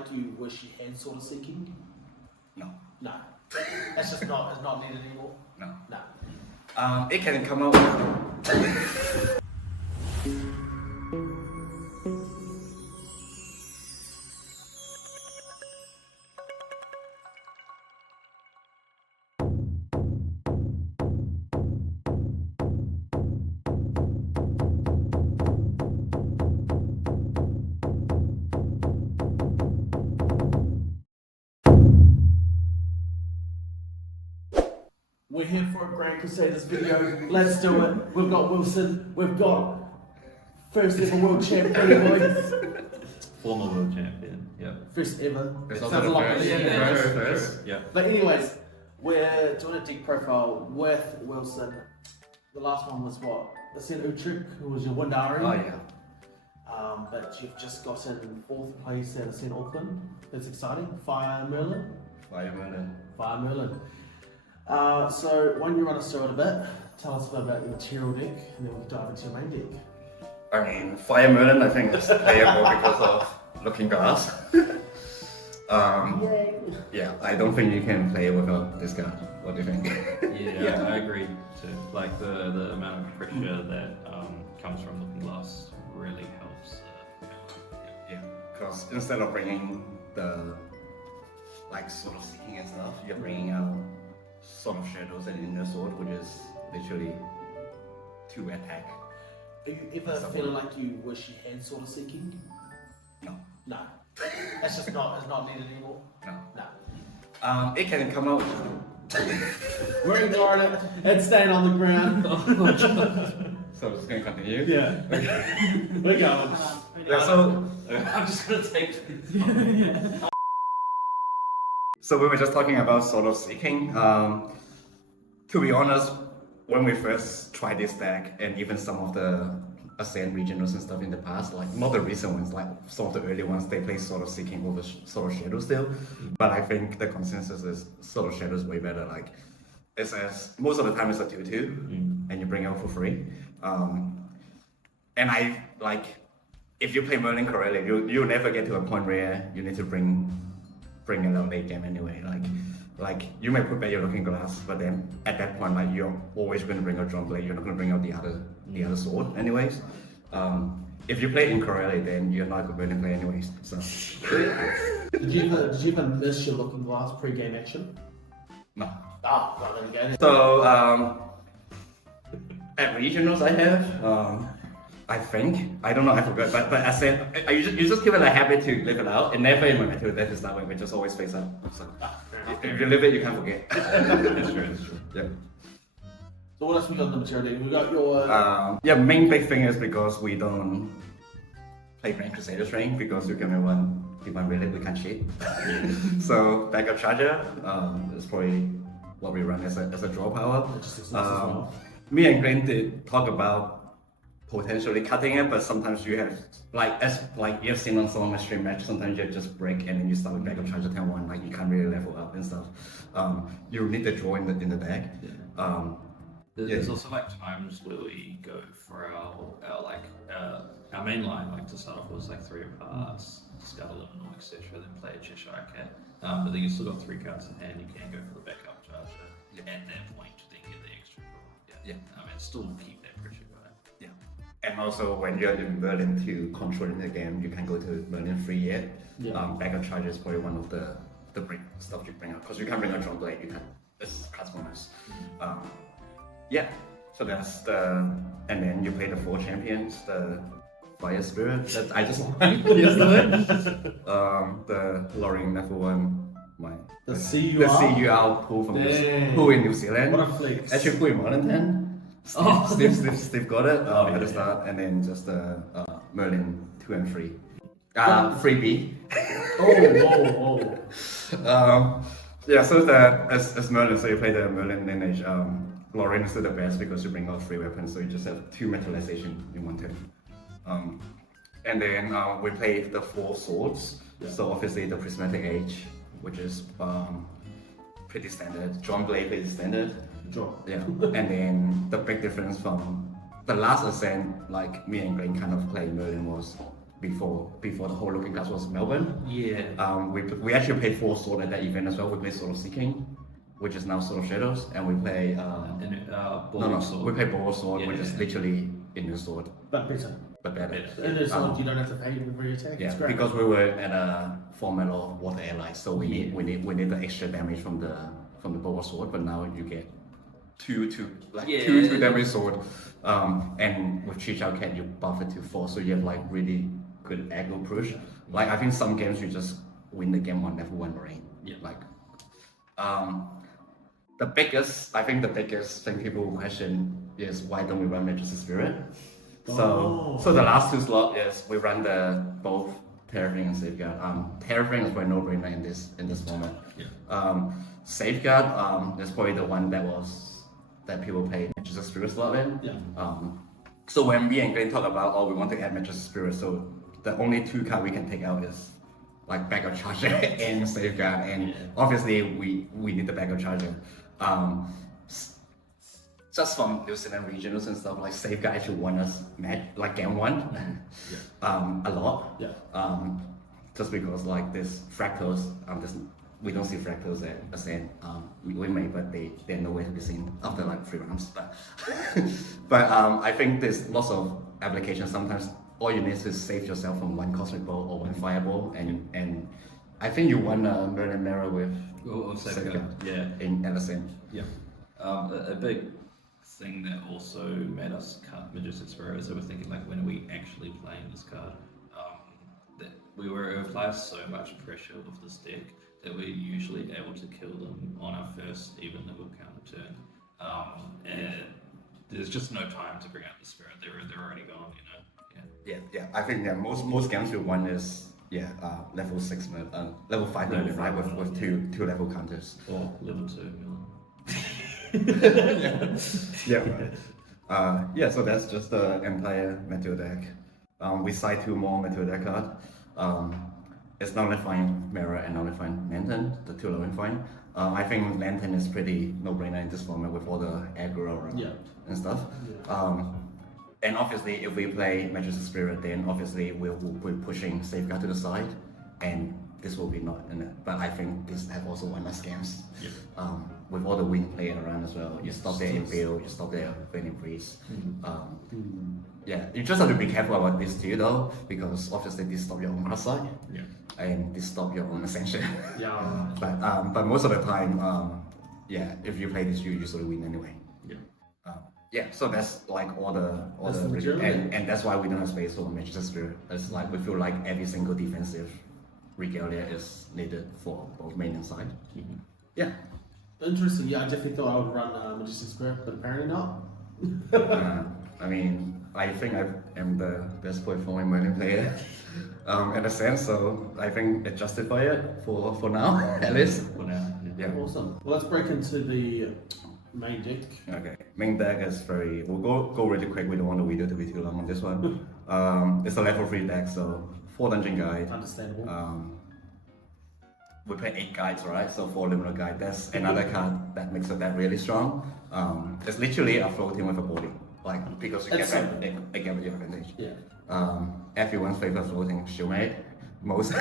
like you wish you had sort of seeking? No. No. That's just not, it's not needed anymore? No. No. It can come out. We're here for a Grand Crusaders video. Let's do it. We've got Wilson. We've got first ever world champion, boys. Former world champion, yeah. First ever. It's Sounds also a lot the better. first. Yeah. But anyways, we're doing a deck profile with Wilson. The last one was what? Ascent Aki, who was your Windari. Oh yeah. But you've just gotten 4th place at Ascent Auckland. That's exciting. Fire Merlin. Fire Merlin. Fire Merlin. So why don't you run us through it a bit? Tell us a bit about your material deck, and then we'll dive into your main deck. I mean, Fire Merlin, I think is playable because of Looking Glass. Yay! Yeah, I don't think you can play without this guy. What do you think? Yeah, I agree too. Like the amount of pressure that comes from Looking Glass really helps. Yeah, because instead of bringing the sort of seeking and stuff, you're bringing out sort of shadows and inner sword, which is literally 2 attack. Are you ever feeling like you wish you had sort of seeking? No. No. That's just not, it's not needed anymore? No. No. It can come out. We're ignoring it. It's staying on the ground. So it's going to continue? Yeah. We're going. Yeah, so I'm just gonna take So we were just talking about sort of seeking. To be honest, when we first tried this deck, and even some of the Ascent regionals and stuff in the past, like not the recent ones, like some of the early ones, they play sort of seeking over sort of shadow still. But I think the consensus is sort of shadow is way better. Like it's as most of the time it's a 2/2, and you bring out for free. And I like if you play Merlin correctly, you'll never get to a point where you need to bring it out late game anyway. Like you may put back your Looking Glass, but then at that point, like you're always going to bring out Drum Blade. You're not going to bring out the other sword, anyways. If you play incorrectly, then you're not going to play anyways. So. Did you ever miss your Looking Glass pre-game action? No. Ah, well there you go. So at regionals, I have. I think I don't know. I forgot. But I said you just give it a habit to live it out, and never in my material deck is that way. We just always face up. So if you live it, you can't forget. It's true. Yeah. So what else we got in the material deck? We got your Main big thing is because we don't play Grand Crusaders ring because you can run really we can't cheat. So backup charger is probably what we run as a draw power. Me and Glenn did talk about potentially cutting it, but sometimes you have you've seen on some of my stream match, sometimes you just break and then you start with backup charger 10-1, like you can't really level up and stuff. You need the draw in the deck. There's also like times where we go for our main line, like to start off was like 3 of Hearts, discard a Liminal, etc. Then play a Cheshire Cat. But then you still got 3 cards in hand. You can go for the backup charger at that point to then get the extra draw. Yeah. Still keep that pressure going. Yeah. And also when you're in Merlin to controlling the game, you can go to Merlin free yet. Yeah. Backup charger is probably one of the stuff you bring out because you can't bring out Drum Blade. You can. It's class bonus. Yeah. So that's and then you play the 4 champions, the Fire Spirit that I just won yesterday. The Loring level 1, the CUR pull from pull in New Zealand. What a flex. Actually pull in Merlin 10. Steve got it at the start, and then just Merlin 2 and 3. 3B. Yeah, so as Merlin, so you play the Merlin lineage. Loring is still the best because you bring out 3 weapons, so you just have 2 metallization in one turn. And then we play the 4 swords. Yeah. So obviously the Prismatic Age, which is pretty standard. Drum Blade pretty standard. Draw. Yeah. And then the big difference from the last Ascent, like me and Glenn kind of played Merlin, was before the whole looking class was Melbourne. Yeah. We actually played 4 sword at that event as well. We played Sword of Seeking, which is now Sword of Shadows, and we play Sword. we play Ball Sword, which is Yeah. literally a new sword, But better. but better. In a sword, you don't have to pay every attack. Yeah, It's great. because we were at a format of water allies, so we need the extra damage from the bow sword. But now you get two damage sword, and with Chichao Cat you buff it to 4, so you have like really good aggro push. Like I think some games you just win the game on level 1 Marine. Yeah. Like, the biggest thing people will question is why don't we run Majestic Spirit? So the last 2 slots is we run both Terraforming and Safeguard. Terraforming is probably no-brainer in this format. Yeah. Safeguard is probably the one that people play Majestic Spirit slot in. Yeah. So when me and Glenn talk about we want to add Majestic Spirit, so the only 2 cards we can take out is like Backup Charger and Safeguard, and obviously we need the Backup Charger. Just from New Zealand regionals and stuff, like Safeguard actually won us like game 1 a lot. Yeah. Just because like this fractals, we don't see fractals at Ascent. We may, but they're nowhere to be seen after like 3 rounds. But I think there's lots of applications. Sometimes all you need is save yourself from 1 cosmic ball or 1 fireball, and I think you won Merlin Mirror with Safeguard. Yeah. in Ascent. Yeah. A big thing that also made us cut Majestic Spirit is that we're thinking like when are we actually playing this card? That we apply so much pressure with this deck that we're usually able to kill them on our first even level counter turn. And there's just no time to bring out the spirit. They're already gone, you know. Yeah. I think most games we won is level 6 level 5 Merlin, right, with two level counters. Or level 2 Merlin. So that's just the entire Meteor deck. We side 2 more Meteor deck cards. It's Nullifying Mirror and Nullifying Lantern, the 2 Nullifying. I think Lantern is pretty no-brainer in this format with all the aggro and stuff. And obviously, if we play Majestic Spirit, then obviously we'll be pushing Safeguard to the side, and this will be not in it. But I think this have also won us games. With all the wind playing around as well. You stop there in Veil, you stop there Burning Breeze. You just have to be careful about this too though, because obviously this stop your own cross side. And this stop your own Ascension. But most of the time, if you play this, you usually win anyway. So that's like all the and that's why we don't have space for Majestic Spirit. It's like we feel like every single defensive regalia is needed for both main and side. Interesting. Yeah, I definitely thought I would run Majestic Spirit, but apparently not. I mean, I think I am the best performing Merlin player in a sense, so I think it justifies it for now, at least. For now. Awesome. Well, let's break into the main deck. Okay, main deck is we'll go really quick, we don't want the video to be too long on this one. It's a level 3 deck, so 4 Dungeon Guide. Understandable. We play 8 guides, right? So 4 Luminal Guide. That's another card that makes that really strong. It's literally a floating with a body, like because you get your advantage. Everyone's favorite floating Shieldmate. Most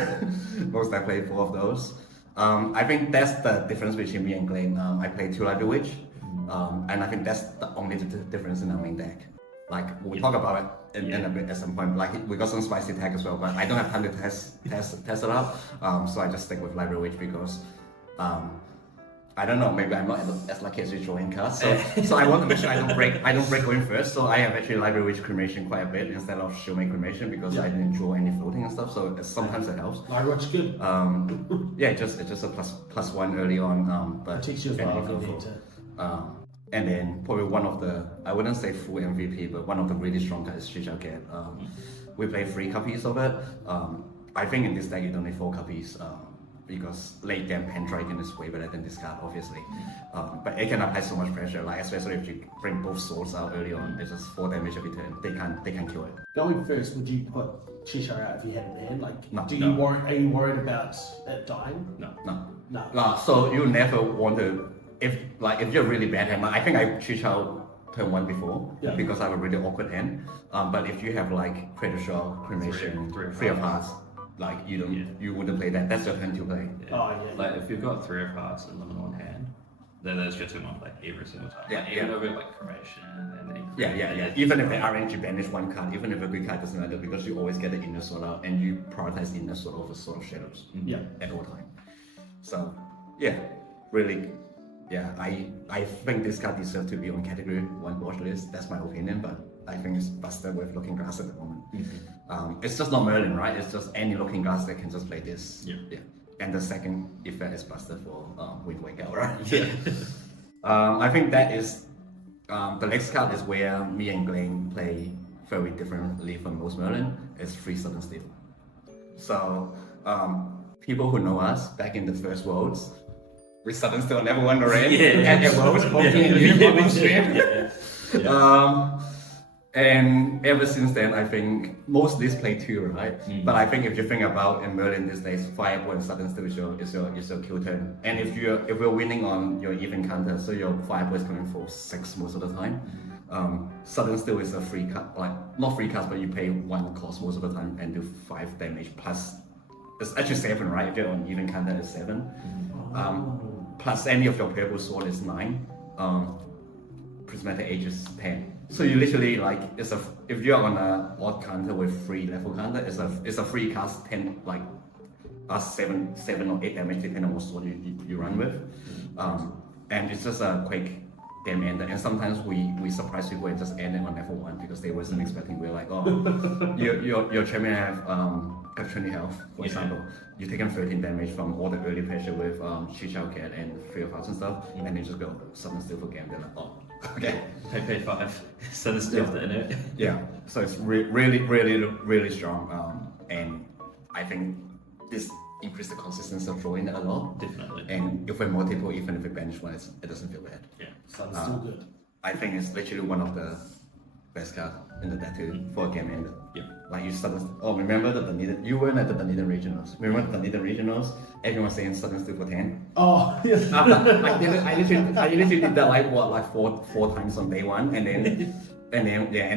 I play 4 of those. I think that's the difference between me and Glenn. I play 2 Library Witch, and I think that's the only difference in our main deck. Like we'll talk about it in a bit at some point. Like we got some spicy tech as well, but I don't have time to test it out. So I just stick with Library Witch because I don't know, maybe I'm not as lucky as you drawing cards. So I want to make sure I don't break going first. So I have actually Library Witch Cremation quite a bit instead of Shieldmate Cremation because I didn't draw any floating and stuff. So sometimes it helps. Library Witch good. It's just a +1 early on. But it takes you as well if you need to. And then probably one of the, I wouldn't say full MVP, but one of the really strong cards is Chichao Cat. We play 3 copies of it. I think in this deck you don't need 4 copies because late game Pendragon is way better than this card, obviously. But it can apply so much pressure, like especially if you bring both swords out early on. It's just 4 damage every turn. They can kill it. Going first, would you put Chichao out if you had it in hand? Like, No. Are you worried about it dying? No. So you never want to. If you're really bad hand, I think I Chichao turn 1 before Yeah. because I have a really awkward hand. But if you have like Cradle Shock, Cremation, Three of of Hearts, like you wouldn't play that. That's your turn to play. Yeah. Oh, yeah. Like if you've got 3 of Hearts and lemon on hand, then there's your turn 1 play every single time. Yeah, Like, yeah. even though we've like Cremation and then Yeah. Even if they RNG banish 1 card, even if a good card doesn't matter because you always get the inner sword out and you prioritize inner sword over Sword of Shadows Yeah. at all time. So yeah, really, yeah, I think this card deserves to be on category 1 watch list. That's my opinion, but I think it's busted with Looking Glass at the moment. It's just not Merlin, right? It's just any Looking Glass that can just play this. Yeah. And the second effect is busted for Wind Waker, right? Yeah. I think that is the next card is where me and Glenn play very differently from most Merlin. It's 3 Sudden Steel. So people who know us back in the first Worlds, we Sudden Steel never won the rain at Worlds, on stream. And ever since then, I think most lists play 2, right? But I think if you think about in Merlin these days, Fireball and Sudden Steel is your kill turn. And if you're winning on your even counter, so your Fireball is coming for 6 most of the time. Sudden Steel is a free card, like not free card, but you pay 1 cost most of the time and do 5 damage plus. It's actually 7, right? If you're on even counter, it's 7. Plus any of your purple sword is 9. Prismatic Age is 10. So you literally like if you're on a odd counter with 3 level counter, it's a free cast 10 like 7 or 8 damage depending on what sword you run with, and it's just a quick game ender. And sometimes we surprise people and just end it on level 1 because they wasn't expecting. We're like, oh, your champion have 20 health, for example. You're taking 13 damage from all the early pressure with Chichao Cat and 3 of Hearts and stuff, and you just go Sudden Steel for game. They're like, oh. Okay. Pay 5. Sudden Steel to in it. Yeah. So it's really strong. And I think this increased the consistency of drawing a lot. Definitely. And if we're multiple, even if we bench one, it doesn't feel bad. Yeah. Sounds still good. I think it's literally one of the best cards in the deck too for a game ender. Yeah. Like you started. Oh, remember the Dunedin? You weren't at the Dunedin regionals. Remember the Dunedin regionals? Everyone was saying Sudden Steel for 10. Oh, yes. I literally did that like four times on day 1, and then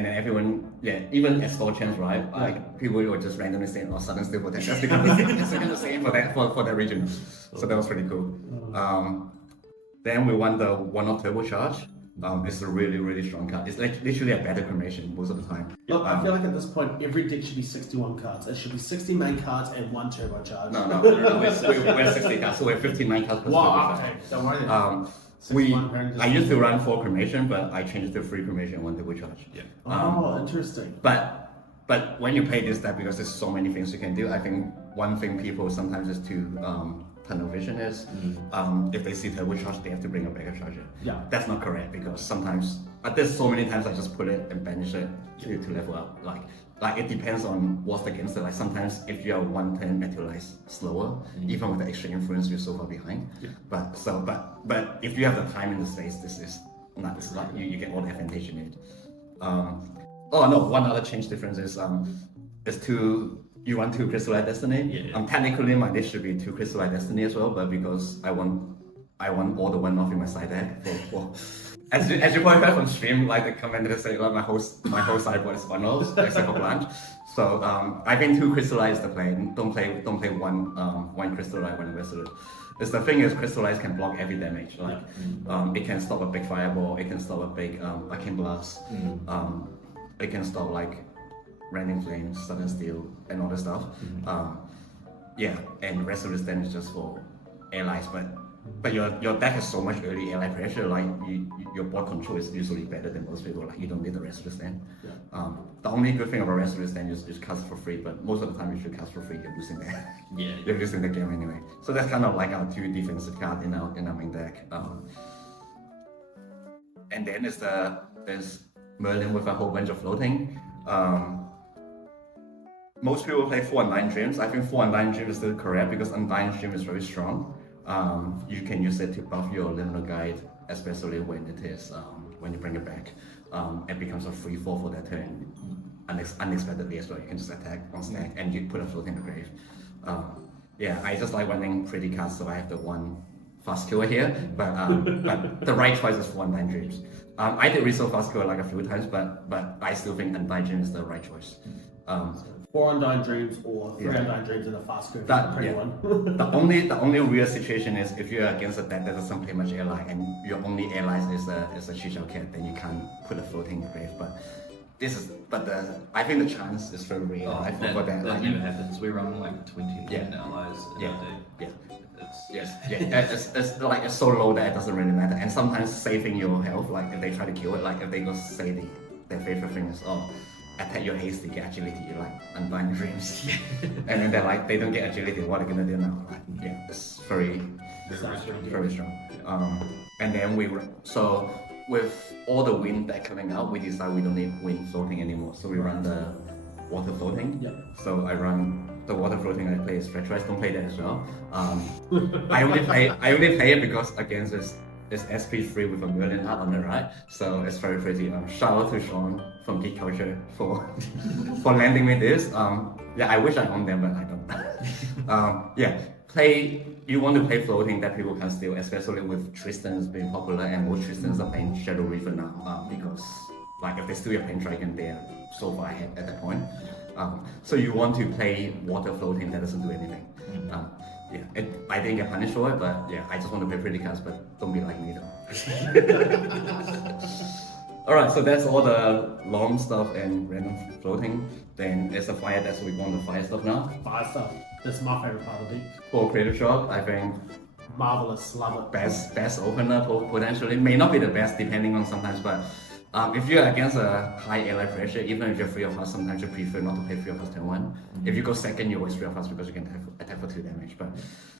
everyone, even at store champs, right? Like people were just randomly saying, "Oh, Sudden Steel for 10." That's the same for that region. So that was pretty cool. Then we won the 1-off turbocharge. It's a really strong card. It's like literally a better cremation most of the time. Look, I feel like at this point, every deck should be 61 cards. It should be 60 main cards and 1 turbocharge. No, we're 60 cards, so we're 59 cards per Wow, turbocharge. okay, don't worry then. I used to run 4 cremation, but I changed to 3 cremation and 1 turbocharge. Yeah. Oh, interesting. But when you play this deck, because there's so many things you can do, I think one thing people sometimes is to tunnel vision is if they see turbocharge, they have to bring a backup charger. Yeah. That's not correct because sometimes, there's so many times I just put it and banish it to level up. Like it depends on what's against it. Like sometimes if you are 1 turn materialize slower, even with the extra influence, you're so far behind. Yeah. But if you have the time and the space, this is nuts. Like you get all the advantage you need. One other change difference is you want 2 Crystallite Destiny. Yeah. Technically my list should be 2 Crystallite Destiny as well, but because I want all the 1-off in my side deck for as you probably heard from stream, like the commentators say, like my whole sideboard is 1-off except for Blanche. So I think 2 Crystallite is the play. Don't play one Crystallite when Resolute. The thing is, Crystallize can block every damage. Like it can stop a big fireball, it can stop a big arcane blast, it can stop like Rending Flames, Sudden Steel, and all that stuff. And Resolute Stand is just for allies, but your deck has so much early ally pressure. Like your board control is usually better than most people. Like you don't need the Resolute Stand. The only good thing about Resolute Stand is just cast for free, but most of the time if you cast for free, you're losing that. You're losing the game anyway. So that's kind of like our 2 defensive cards in our main deck. And then there's Merlin with a whole bunch of floating. Most people play 4 and 9 Dreams. I think 4 and 9 Dreams is still correct because Undying Dream is very strong. You can use it to buff your Liminal Guide, especially when it is when you bring it back. It becomes a free fall for that turn unexpectedly as well. You can just attack on stack and you put a float in the grave. I just like running pretty cards, so I have the 1 fast killer here, but the right choice is for Undying Dreams. I did resolve fast killer like a few times, but I still think Undying Dreams is the right choice. 4 Undying Dreams or 3 Yeah. Undying Dreams and a fast curve. That- Pretty yeah. one. the only real situation is if you're against a deck that doesn't play much ally and your only allies is a Chichao cat, then you can't put a floating grave. But I think the chance is very rare. Oh, I that, forgot that that. never happens. We run like 20 Yeah. allies in Yeah. a day. Yeah. It's, Yes, yeah, it's like it's so low that it doesn't really matter. And sometimes saving your health, like if they try to kill it, like if they go say their favorite thing is attack your hasty, get agility, you're like Undying Dreams. And then they're like they don't get agility, what are they gonna do now? Like yeah, it's very very strong. And then so with all the wind deck coming out, we decide we don't need wind floating anymore. So we run the water floating. Yeah. So I run the water floating. I play Stretch Rise. Don't play that as well. I only play it because against it's SP3 with a Merlin art on it, right? So it's very pretty. Shout out to Sean from Geek Culture for for lending me this. Yeah, I wish I owned them, but I don't. Yeah, you want to play floating that people can steal, especially with Tristans being popular, and most Tristans are playing Shadow Reaver now because like if they steal your Pain Dragon, they're so far ahead at that point. So you want to play water floating that doesn't do anything. Yeah, I didn't get punished for it, but yeah, I just want to play pretty cards, but don't be like me though. Alright, so that's all the long stuff and random floating. Then there's a fire deck, so we want the fire stuff now. Fire stuff. This is my favorite part of the deck. For Creative Shop, I think Marvelous, love it. best opener potentially. May not be the best depending on sometimes, but if you're against a high ally pressure, even if you're 3 of us, sometimes you prefer not to play 3 of us turn 1. If you go second, you always 3 of us because you can attack for 2 damage. But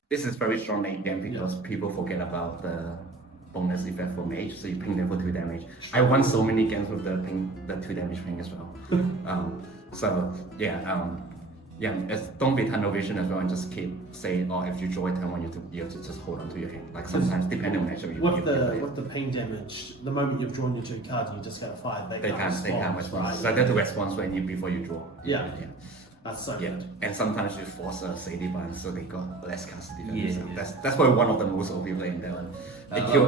this is very strong late game because people forget about the bonus effect for mage, so you ping them for 2 damage. I won so many games with the 2 damage ping as well. So yeah, don't be tunnel vision as well and just keep saying, if you draw a turn 1, you have to just hold on to your hand. Like sometimes depending on matchup, With the pain damage, the moment you've drawn your 2 cards, you just get a 5. They can't respond. Right? So they have to respond before you draw. Yeah. That's so Yeah, good. and sometimes you force a Sideboard, so they got less custody. Yeah, So yeah. that's probably one of the most OP play in that one. They kill,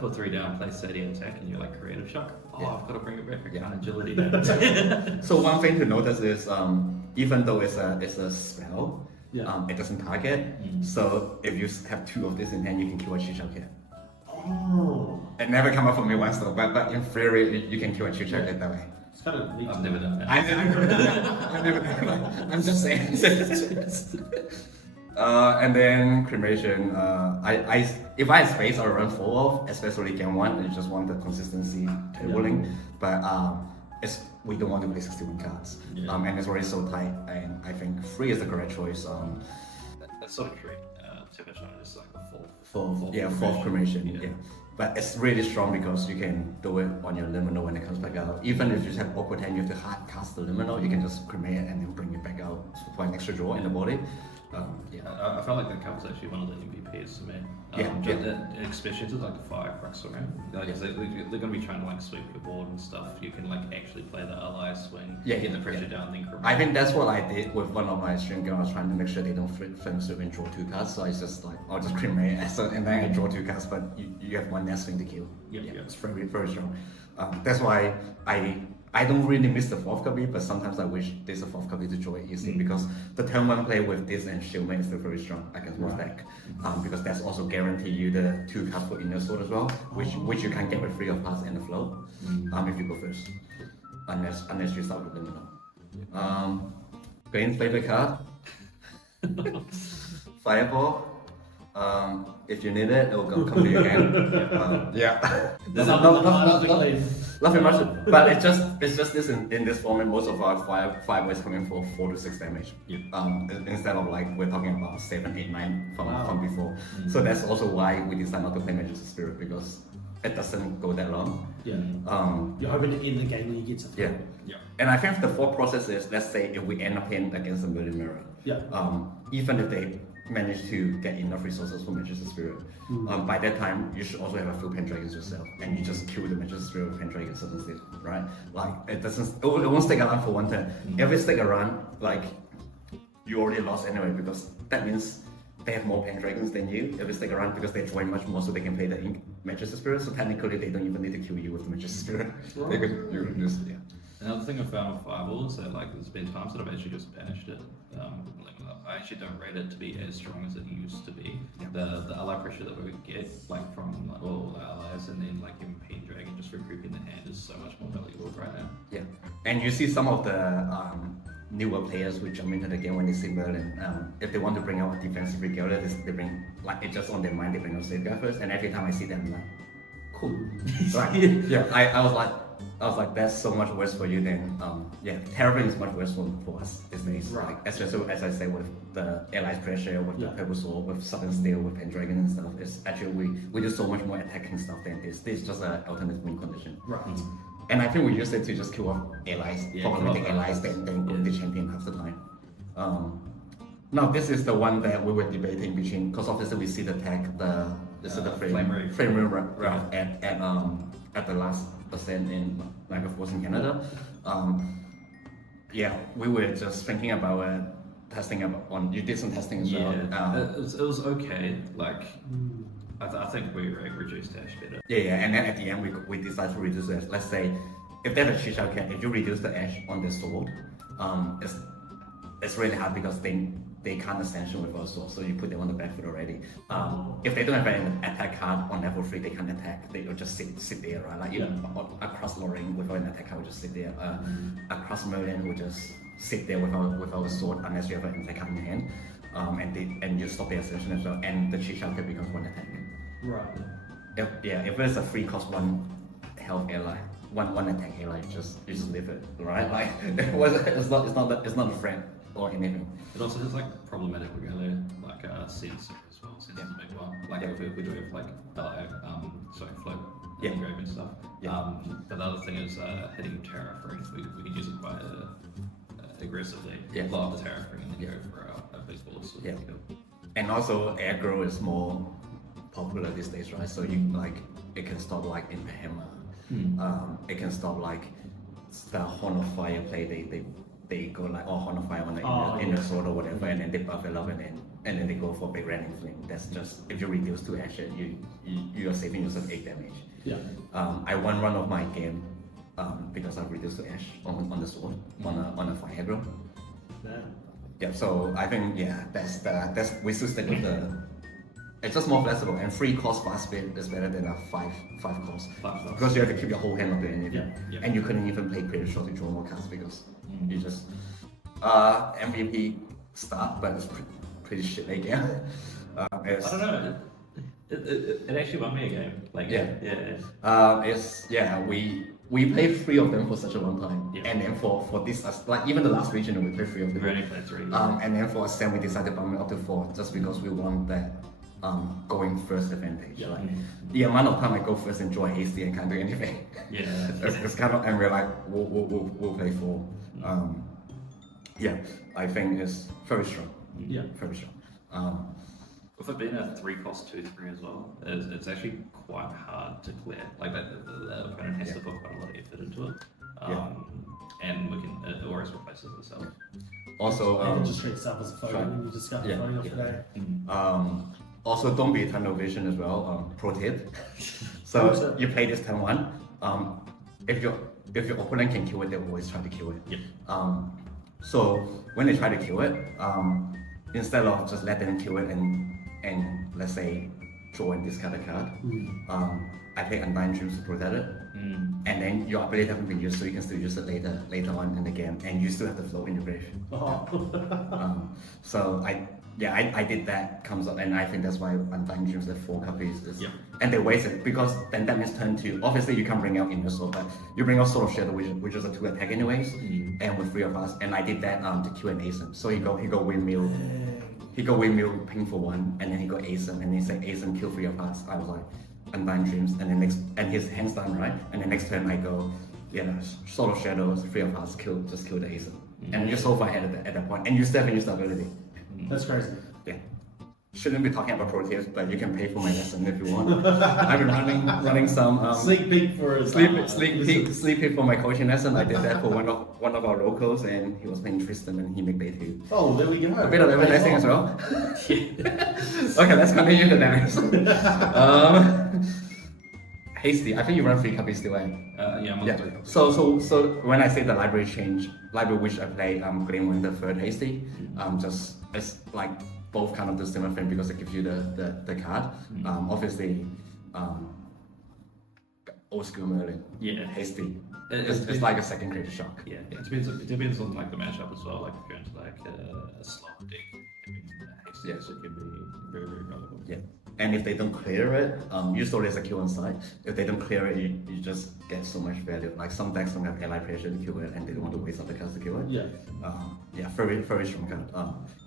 put 3 down, play steady attack, and you're like creative shock. Yeah. I've got to bring it back. I Yeah. can't agility down. So one thing to notice is even though it's a spell, Yeah. it doesn't target. So if you have 2 of this in hand, you can kill a Chichao cat. Oh. It never come up for me once though, but in theory you can kill a Chichao cat that way. It's kind of neat. I've never done that. I've never done that. I'm just saying. And then cremation. If I have space, I'll run 4 of, especially game 1. You just want the consistency tabling, but we don't want to play 61 cards, and it's already so tight. And I think 3 is the correct choice. That's sort of true. Typically, it's like a 4th cremation. Yeah. But it's really strong because you can do it on your liminal when it comes back out. Even if you have awkward hand, you have to hard cast the liminal, you can just cremate it and then bring it back out for an extra draw in the body. I felt like that card's actually one of the MVPs to me. Especially to like the fire crux around. Like they're going to be trying to like sweep your board and stuff. You can like actually play the ally swing, get the pressure down, then cremate. I think that's what I did with one of my stream games. I was trying to make sure they don't flame sweep and draw 2 cards. So it's just like, I'll just cremate it. So, and then I draw 2 cards, but you have 1 last swing to kill. It's very, very strong. That's why I don't really miss the 4th copy, but sometimes I wish there's a 4th copy to draw it easily because the turn 1 play with this and Shieldmate is still very strong against most deck. Because that's also guarantee you the 2 cards for Inner Sword as well, which you can get with 3 of us and the flow if you go first. Unless you start with Liminal. Green's favorite card. Fireball. If you need it, it will come to your hand. Nothing much, but it's just this in this format. Most of our five is coming for 4 to 6 damage. Instead of like we're talking about 7, 8, 9 from before. So that's also why we decided not to play Majestic Spirit because it doesn't go that long. You're hoping to end the game when you get to And I think the thought process is, let's say if we end up playing against a Merlin Mirror, even if they manage to get enough resources for Majestic Spirit, by that time you should also have a few Pendragons yourself, and you just kill the Majestic Spirit with Pendragon suddenly, right? Like it won't stick around for 1 turn. If it stick around, like you already lost anyway because that means they have more Pendragons than you if you stick around because they join much more so they can play the Ink Majestic Spirit. So technically they don't even need to kill you with the Majestic Spirit. They could you can just Another thing I found with Fireball is that like there's been times that I've actually just banished it. I actually don't rate it to be as strong as it used to be. The ally pressure that we would get like from like, all the allies and then like even Pendragon just regrouping the hand is so much more valuable right now. Yeah, and you see some of the newer players who jump into the game when they see Merlin. If they want to bring out a defensive regalia, they bring like it's just on their mind. They bring out Safeguard first, and every time I see them, I'm like, cool. Like, yeah, I was like, that's so much worse for you than Terrapin is much worse for us these days. Right. Like, especially as I say with the allies pressure, with the Purple Sword, with Southern Steel, with Pendragon and stuff. It's actually we do so much more attacking stuff than this. This is just an alternate win condition. Right. And I think we use it to just kill off allies, problematic allies, then go the champion half the time. Now this is the one that we were debating between, because obviously we see the tag, the flame route at the last Ascent in Niagara Falls in Canada. We were just thinking about it, testing on. You did some testing as well. It was okay. Like I think we reduced Ash better. And then at the end we decided to reduce it. Let's say if there's a Chicha cat, if you reduce the Ash on the sword, it's really hard because they can't ascension with our sword, so you put them on the back foot already. If they don't have any attack card on level 3, they can't attack. They will just sit there, right? Like even across Lorraine without an attack card, will just sit there. Across Merlin, will just sit there with our sword unless you have an attack card in your hand. And you stop the ascension as well, and the Chicha cat becomes one attack. Right. If it's a free cost 1 health ally, one attack ally, you just leave it, right? Like it's not a friend or anything. It also has like problematic regalia, like sense as well. Sense is a big one. Like if we do have like float grave and stuff. But the other thing is hitting Terra Free. We can use it quite aggressively. Blow up the Terra Free and then go for a big bullets. And also aggro is more popular these days, right? So you like it can stop like in Hammer. It can stop like the Horn of Fire play. They go like Horn of Fire in the sword or whatever, and then they buff it up, and then they go for big random flame. That's just if you reduce to Ash, you are saving yourself 8 damage. I won run of my game because I reduced to Ash on the sword on a fire aggro. So I think that's we should stick with the. It's just more flexible, and 3 cost fast speed is better than a 5 cost. Because you have to keep your whole hand up there and you couldn't even play pretty short to draw more cards because you just MVP start, but it's pretty shit late game. I don't know. It actually won me a game. Like we played 3 of them for such a long time, and then for this like even the last regional we played 3 of them. We only played 3. And then for Ascent we decided to bump it up to 4 just because we want that. Going first advantage. Like the amount of time I go first and draw hasty and can't do anything. It's kind of, and we're like we'll play 4. I think it's very strong. Very strong. With it being a 3 cost 2/3 as well, it's actually quite hard to clear. Like the opponent has to put quite a lot of effort into it. And we can it always replaces itself. Also, and just treat yourself as a phone and you just got the phone off today. Also, don't be tunnel vision as well. Pro tip. So you play this turn 1. If your opponent can kill it, they will always try to kill it. So when they try to kill it, instead of just let them kill it and let's say draw and discard a card, I play Undying Dreams to protect it. And then your ability hasn't been used, so you can still use it later on in the game, and you still have the flow in your grave. So I did that, comes up, and I think that's why Undying Dreams left 4 copies. And they waste it because then that means turn 2. Obviously you can't bring out Inner Soul, but you bring out Soul of Shadow, which is a 2 attack anyways, and with 3 of us. And I did that to kill an Ascent. So he go windmill, ping for 1, and then he go Ascent, and he said Ascent kill 3 of us. I was like Undying Dreams, and then and his hand's done, right? And the next turn I go, Soul of Shadows, 3 of us, just kill the Ascent. And you're so far ahead at that point, and you still have used the ability. That's crazy. shouldn't be talking about pro tips, but you can pay for my lesson if you want. I've been running some Sneak peek for us. sleep peek for my coaching lesson. I did that for one of our locals, and he was playing Tristan, and he made day 2. Oh, there we go. A bit of advertising as well. Okay, let's continue the next. Hasty. I think you run 3 copies still, right? Yeah, I'm on 3 copies. So when I say the library change, library which I play, Green Wind the third Hasty, just it's like both kind of the similar thing because it gives you the card. Obviously, old school Merlin. Yeah. Hasty. It's like a second creature shock. Yeah, it depends on like the matchup as well. Like if you're into like a slot deck, hasty, Yeah. so it can be very, very relevant. Yeah. And if they don't clear it, usually there's a kill on side. If they don't clear it, you just get so much value. Like some decks don't have ally pressure to kill it, and they don't want to waste other cards to kill it. Yeah. Yeah, very, very strong card.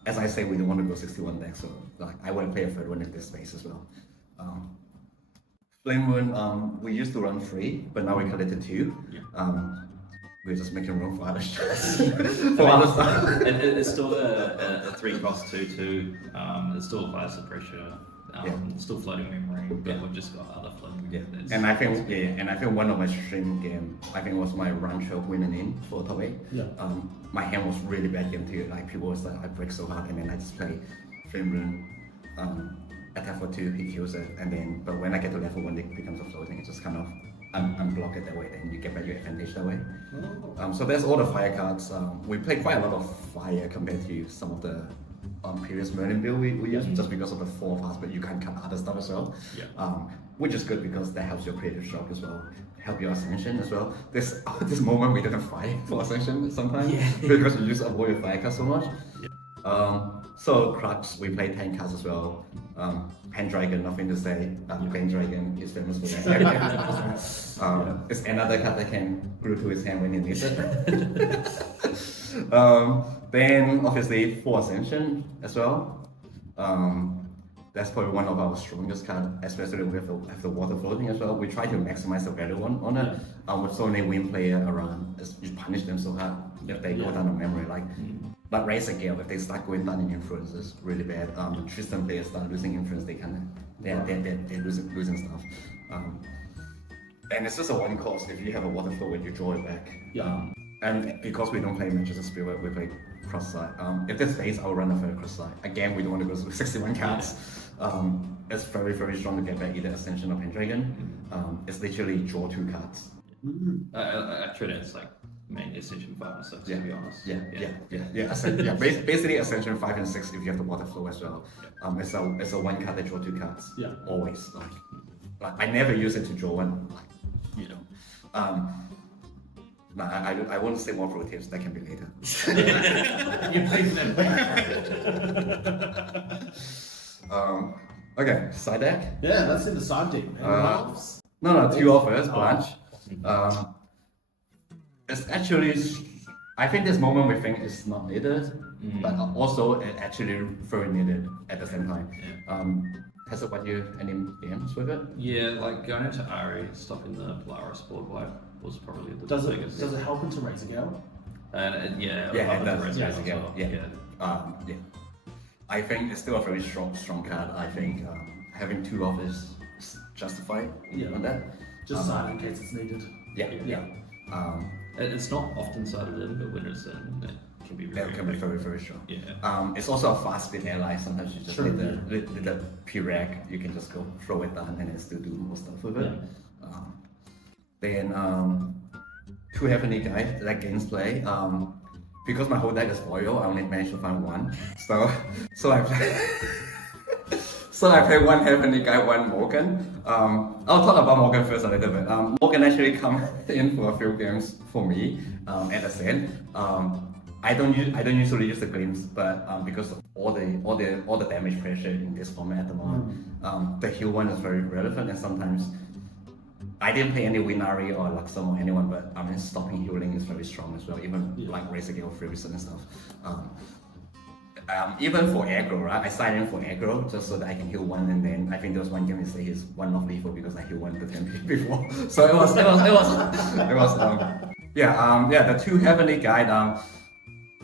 As I say, we don't want to go 61 decks, so like I want to play a third one in this space as well. Flame Moon, we used to run 3, but now we cut it to 2. Yeah. We're just making room for other for other stuff. It's still a 3 cost 2/2. It still applies the pressure. Still floating memory, but we've just got other floating memory. And I think one of my stream game, I think was my Rancho winning in for top 8. Yeah. My hand was really bad game too. Like people was like I break so hard, and then I just play Flame Rune, attack for 2, he kills it, and then but when I get to level 1, it becomes a floating. It just kind of unblock it that way, then you get back your advantage that way. So that's all the fire cards. We play quite a lot of fire compared to some of the previous Merlin build we used, just because of the 4 fast, but you can cut other stuff as well. Which is good because that helps your creative shock as well, help your ascension as well. This moment we didn't fight for ascension sometimes because you use up all your fire cards so much. So Crux, we play 10 cards as well. Pendragon, nothing to say. Pendragon is famous for that. It's another card that can glue to his hand when he needs it. Then obviously 4 Ascension as well. That's probably one of our strongest cards, especially with the water floating as well. We try to maximize the value on it. With so many win player around, you punish them so hard if they go down on memory. But Raise Gale, if they start going down in influence, it's really bad. Tristan players start losing influence, they're losing stuff. And it's just a 1 cost if you have a water flow when you draw it back. And because we don't play Manchester Spirit, we play cross side. If this phase, I'll run a third cross side. Again, we don't want to go to 61 cards. It's very, very strong to get back either Ascension or Pendragon. It's literally draw 2 cards. I treat it as like mainly Ascension 5 and 6, to be honest. Basically Ascension 5 and 6 if you have the water flow as well. It's a 1 card that draw 2 cards. Always. Like I never use it to draw 1. I won't say more pro tips, that can be later. You play them. Okay, side deck. Yeah, that's in the side deck, man. No, 2 offers, Blanche. It's actually, I think this moment we think is not needed, but also it actually very needed at the same time. Has it won you any games with it? Yeah, like going into Ari, stopping the Polaris board wipe was probably the biggest. Does it help into Raise Gale? And it does. I think it's still a very strong card. I think having 2 offers is justified on that. Just side in case it's needed. It's not often sided in, but when it's in, it can be very, very, very strong. Yeah. It's also a fast spin ally. Sometimes you just need the P-Rag, you can just go throw it down and then still do more stuff with it. Then 2 Heavenly Guide that gains play. Because my whole deck is foil, I only managed to find 1. So I play So I play 1 Heavenly Guide, 1 Morgan. I'll talk about Morgan first a little bit. Morgan actually come in for a few games for me at Ascent. I don't usually use the glimpse, but because of all the damage pressure in this format at the moment, the heal one is very relevant, and sometimes I didn't play any Winari or Luxem or anyone, but I mean stopping healing is very strong as well. Even like Raise Gale, Freezer and stuff. Even for aggro, right? I signed in for aggro just so that I can heal 1, and then I think there was one game he said he's 1 not lethal because I healed 1 to 10 before. So it was the 2 Heavenly Guide.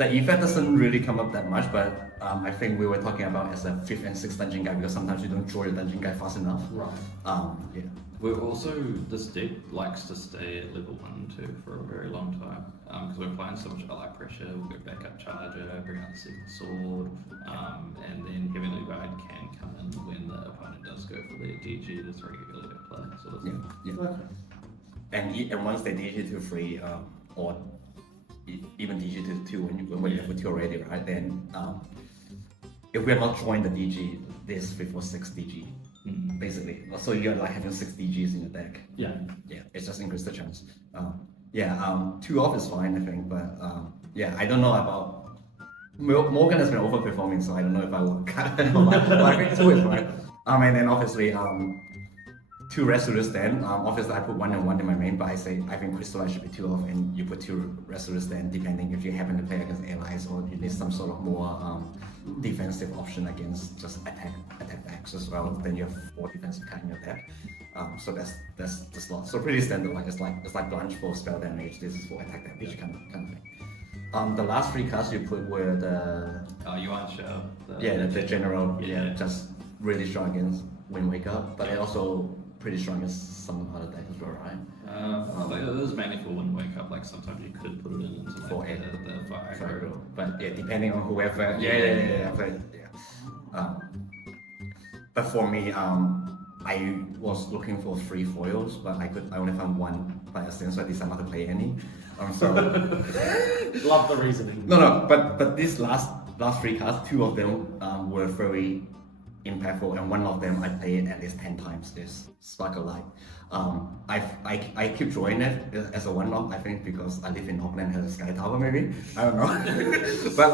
the effect doesn't really come up that much, but I think we were talking about as a 5th and 6th dungeon guy because sometimes you don't draw your dungeon guy fast enough. Right. Yeah. We're also, this deck likes to stay at level 1 and 2 for a very long time because we're applying so much ally pressure. We'll go back up charger, bring out the second sword, and then Heavenly Guide can come in when the opponent does go for their DG to 3 early play. So that's And once they DG to 3 or even DG to 2 when you have 2 already, right? Then if we're not drawing the DG, there's 5 or 6 DG. Basically, so you're like having 6 DGs in your deck. Yeah. Yeah, it's just increase the chance. 2 off is fine, I think, but I don't know about Morgan has been overperforming, so I don't know if I will cut it. But I think 2 is fine. And then obviously 2 Resolute Stand. Obviously I put 1 and 1 in my main, but I think Crystallize should be 2 off, and you put 2 Resolute Stand depending if you happen to play against allies or you need some sort of more defensive option against just attack decks as well. Then you have 4 defensive cards in your deck. So that's the slot. So pretty standard. Like it's like Blanche for spell damage. This is for attack damage kind of thing. The last 3 cards you put were the Yuan Shao. the general. Yeah. Just really strong against Wind Wake Up, but it also pretty strong against some other decks as well, right? Like, it was mainly for Wind Wake Up. Like sometimes you could put it in into like For the fire. Fire. But depending on whoever. But for me, I was looking for 3 foils, but I only found 1 by accident, so I decided not to play any. So Love the reasoning. no, but these last 3 cards, 2 of them were very impactful, and 1 of them I played at least 10 times. Is Sparkle Light. I keep drawing it as a one-off, I think, because I live in Auckland, has a sky tower maybe. I don't know. But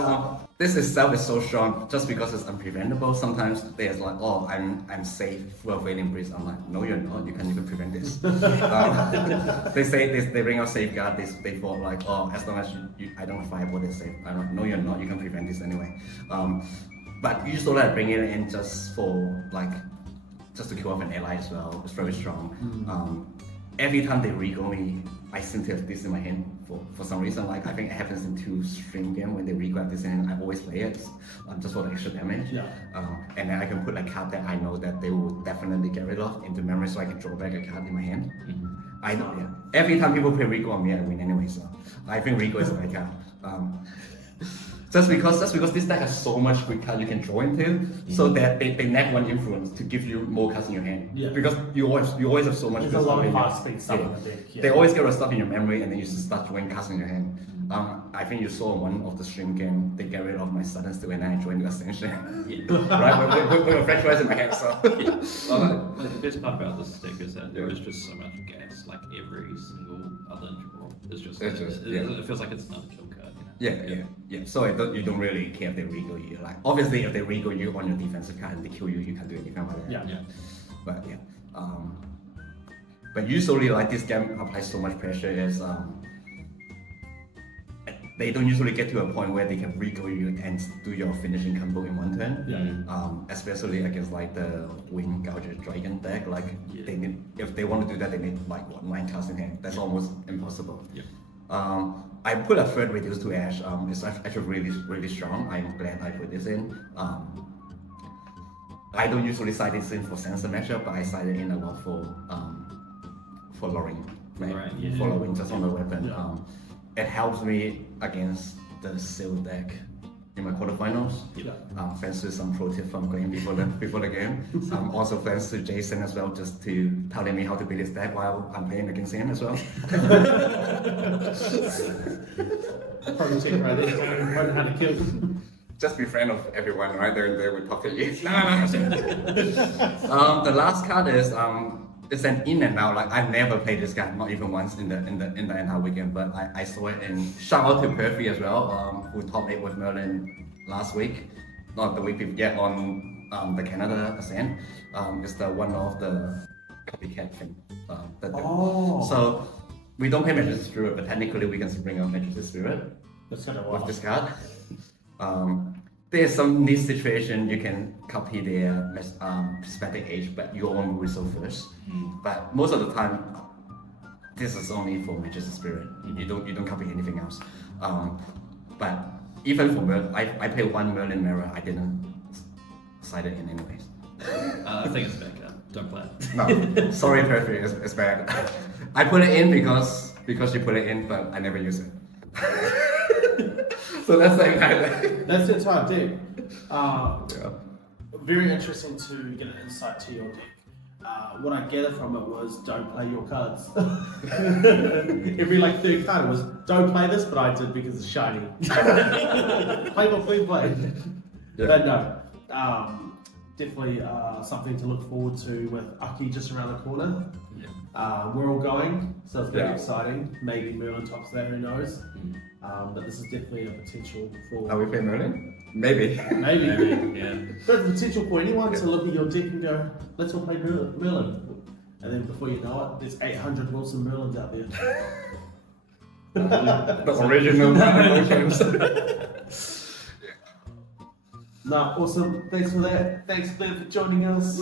this itself is so strong just because it's unpreventable. Sometimes there's like, oh, I'm safe through a Veiling Breeze. I'm like, no, you're not. You can't even prevent this. They say they bring out Safeguard. They thought like, oh, as long as I don't fireball, they're safe. I'm like, no, you're not. You can prevent this anyway. But usually I bring it in just for like, just to kill off an ally as well. It's very strong. Every time they regal me, I seem to have this in my hand for some reason. Like I think it happens in 2 stream game when they regrab this in, I always play it just for the extra damage. Yeah. And then I can put a card that I know that they will definitely get rid of into memory, so I can draw back a card in my hand. I know. Yeah. Every time people play regal on me, I win anyway. So I think regal is my card. Just because this deck has so much good cards you can draw into, so that they net 1 influence to give you more cards in your hand. Yeah. Because you always have so much. There's good a lot stuff of in your- fast speed stuff in the deck. Yeah. They always get rid of stuff in your memory, and then you just start drawing cards in your hand. I think you saw one of the stream game, they get rid of my Sudden Still and I joined the Ascension. Right? With a fresh rise in my hand, so. Like, the best part about this deck is that there is just so much gas, like every single other draw. It feels like it's another kill card. You know? Yeah. So you don't really care if they regal you. Like obviously, if they regal you on your defensive card and they kill you, you can't do anything about it. Yeah. But but usually like this game applies so much pressure is they don't usually get to a point where they can regal you and do your finishing combo in 1 turn. Yeah. Especially against like the Wind Gouger Dragon deck. Like they need, if they want to do that, they need like 9 cards in hand. That's almost impossible. I put a third reduce to ash. It's actually really strong. I'm glad I put this in. I don't usually side this in for sensor matchup, but I side it in a lot for luring. For luring just on the weapon. It helps me against the Seal deck in my quarterfinals. Thanks to some pro tip from Glenn before the game. Also thanks to Jason as well, just to telling me how to beat his deck while I'm playing against him as well. Pro tip right there, learn how to kill. Just be friend of everyone, right? They will talk to you. The last card is it's an in and out. Like I've never played this card, not even once in the entire weekend. But I saw it in. Shout out to Perfy as well, who top 8 with Merlin last week, not the week before. Yeah, on the Canada Ascent. It's the one of the copycat thing. So we don't play Majestic Spirit, but technically we can bring out Majestic Spirit with this card. There's some niche situation you can copy their Prismatic Age, but you only result first. But most of the time, this is only for Majestic Spirit. You don't copy anything else. But even for Merlin, I played one Merlin mirror. I didn't side it in anyways. I think it's back up. Don't play it. No, sorry, perfect. It's bad. I put it in because you put it in, but I never use it. So that's like That's the entire deck. yeah. Very interesting to get an insight to your deck. What I gathered from it was don't play your cards. Every like third card was don't play this, but I did because it's shiny. Play or clean play. Yeah. But no, definitely something to look forward to with Aki just around the corner. Yeah. We're all going, so it's very Yeah. exciting. Maybe Merlin tops that, who knows? But this is definitely a potential for. Are we playing Merlin? Maybe. Maybe. Yeah. But the potential for anyone to look at your deck and go, let's all play Merlin. And then before you know it, there's 800 Wilson Merlins out there. The original Merlin games. Nah, awesome. Thanks for that. Thanks, Ben, for joining us.